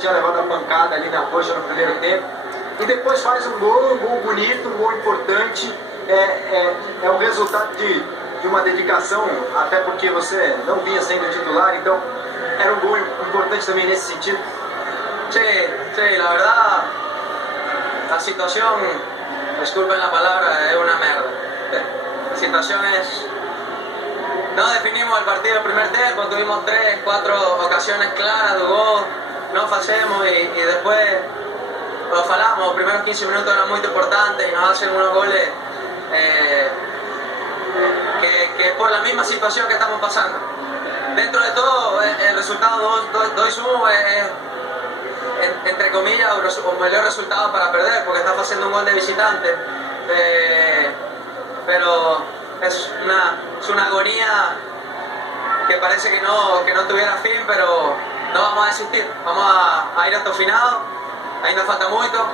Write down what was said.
tinha levado a pancada ali na coxa no primeiro tempo. E depois faz um gol bonito, um gol importante. É o resultado de uma dedicação, até porque você não vinha sendo titular, então era um gol importante também nesse sentido. Sí, la verdad, la situación, disculpen la palabra, es una mierda. La situación es... No definimos el partido el primer tiempo, tuvimos 3, 4 ocasiones claras de gol, no fallemos y después lo falamos. Los primeros 15 minutos eran muy importantes y nos hacen unos goles que por la misma situación que estamos pasando. Dentro de todo, el resultado 2-1 es, entre comillas, o mejor resultado para perder, porque está haciendo un gol de visitante. Pero es una agonía que parece que no tuviera fin, pero no vamos a desistir. Vamos a ir hasta el final, ahí nos falta mucho.